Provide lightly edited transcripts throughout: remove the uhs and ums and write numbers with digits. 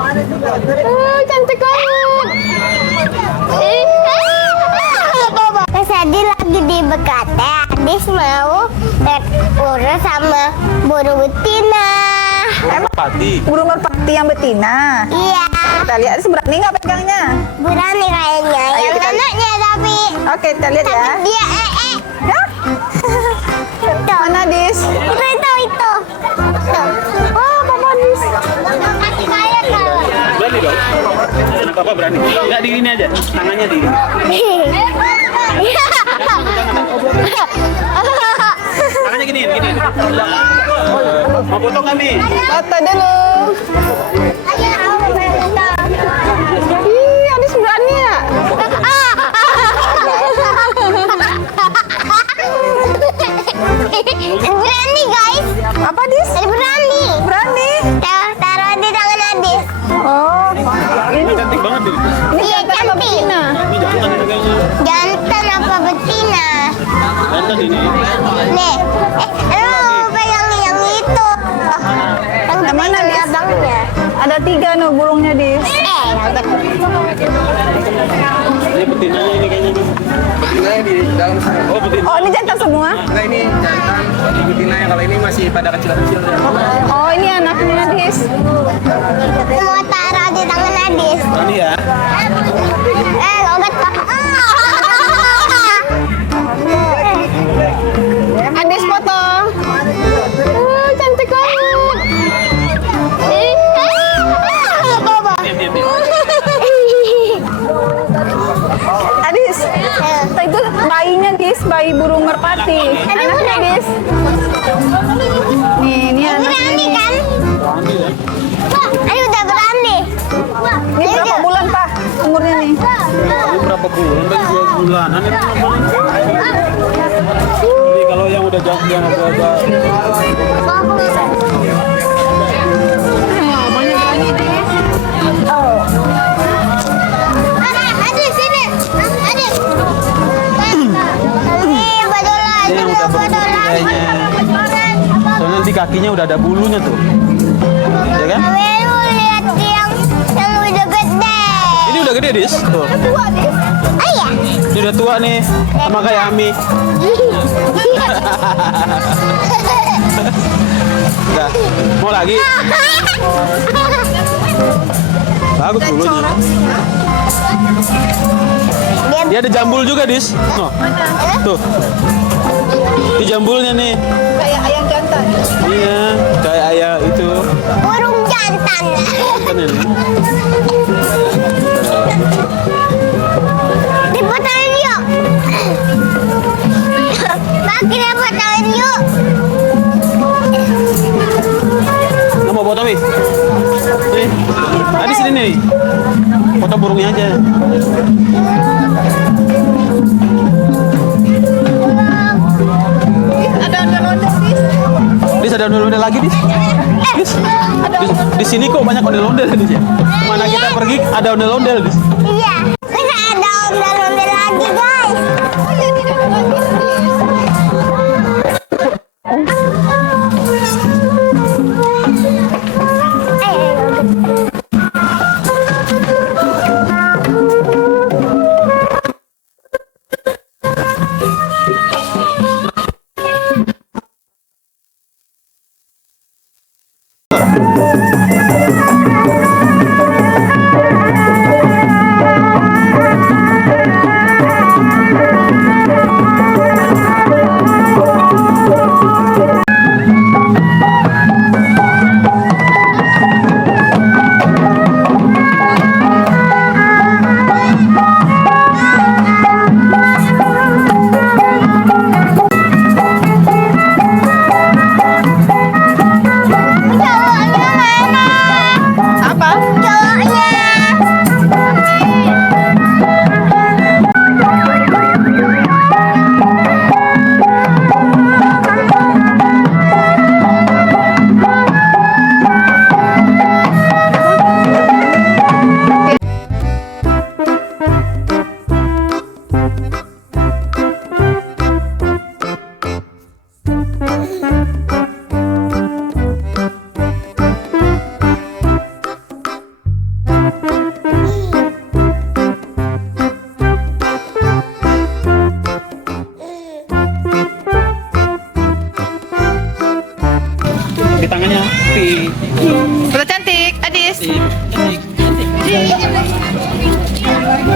Cantik banget. Tadi lagi di Bekate, Adis mau lihat urus sama burung betina. Pati. Burung merpati yang betina. Iya, Kita lihat berani nggak pegangnya? berani kayaknya. Ayo Yang kita- anaknya tapi Oke, kita lihat ya. dia Hah? Tuh. Mana Dis? Itu. Oh, Papa Dis. Kayak kalau. Berani dong. Anak papa berani. Enggak di sini aja. Tangannya di. Tangannya gini. Mau foto kami. Foto dulu. Ih, Adis berani ya? Berani guys, Apa Dis? berani. Berani? Taruh di tangan Adis. Oh, Ini cantik banget ini. ini Iya, jantan apa cantik. betina? Ini jangan pegangnya. Jantan apa betina? Jantan ini. Nih, lu pegang yang itu. Yang mana, Dis? abangnya. Ada 3 no burungnya Dis. Yang betul. Ini betinanya ini kayaknya. Betina di dalam sana. Oh betina. Oh, ini jantan semua? Enggak, ini jantan, ini betina yang kalau ini masih pada kecil-kecil. Oh, ini anaknya Dis. Mau taruh di tangan Adis. Ini ya. Logat kok. Adis foto. Cantik banget. Diam. Adis, itu bayinya Dis, bayi burung merpati. Anaknya Dis. Nih, ini anaknya Berani nih. kan? Berani ya. Wah, ini udah berani. Ini berapa bulan Pak umurnya nih? Ini berapa bulan? Baru 2 bulanan ini. Ini kalau yang udah yang agak-agak Mamanya berani Dis. Adis, sini. Adis. Ini badola, ini yang udah berumur kayaknya. Soalnya nanti kakinya udah ada bulunya tuh. Ya kan? Lu lihat yang udah gede. Ini udah gede, Dis. Tuh. Tua Dis. Iya. Ini udah tua nih. Sama kayak Ami. Udah. Mau lagi? Bagus bulunya. Dia ada jambul juga, Dis. No. Tuh. Di jambulnya nih. Kayak ayam jantan. Iya, kayak ayah itu. Burung jantan. Kan ini. Diputerin yuk. Makin puterin yuk. Nggak mau foto, Mi? Nih. Di sini nih. Foto burungnya aja. Ada ondel-ondel Dis. Dis ada ondel-ondel lagi, Dis. Dis. Di sini kok banyak ondel-ondel, Dis ya. Mana kita pergi ada ondel-ondel, Dis. Iya. Bisa ada ondel-ondel lagi guys.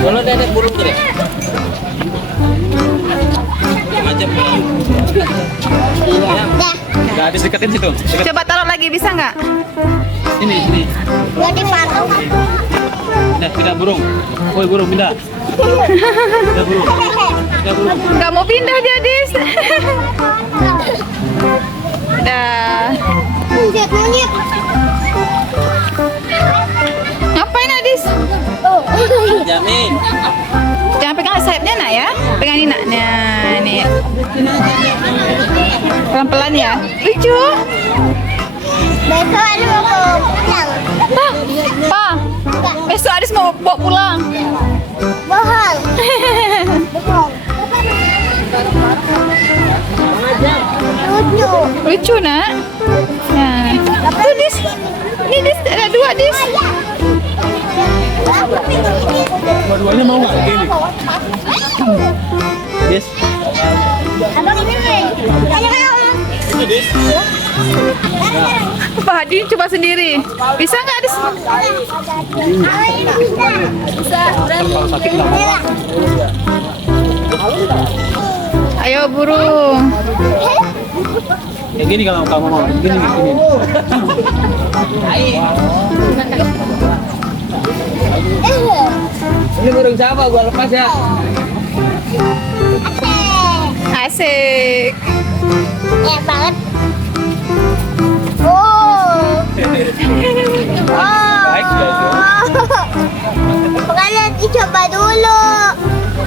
Kalau ada burung tuh deh. Macam Dah. Nggak ada deketin situ. Dekat Coba taruh lagi, bisa nggak? sini. Gak dipatok. Pindah burung. Woi burung pindah. Pindah burung. Pindah burung. Nggak mau pindah dia, Dis. Dah. Monyet, monyet. Ngapain, Adis? Oh. Jamin. Jangan pegang sayapnya, nak ya. Pegang ini, nak. Nah, nih. Pelan-pelan ya. Lucu. Besok ada mau pulang. Pa, besok Adis mau bawa pulang. Bohong. Bohong. Lucu. Lucu, nak. Nah. Tuh, Dis. Ini, Dis. Ada dua, Dis. Dua-duanya mau nggak begini? Yes. Abang ini nih. Pak Hadi coba sendiri. Bisa nggak, Adis? Kalau sakit nggak mau. Ayo, burung. Yang gini kalau kamu mau. Gini. Ini burung siapa? Gua lepas ya. Asik. Ya,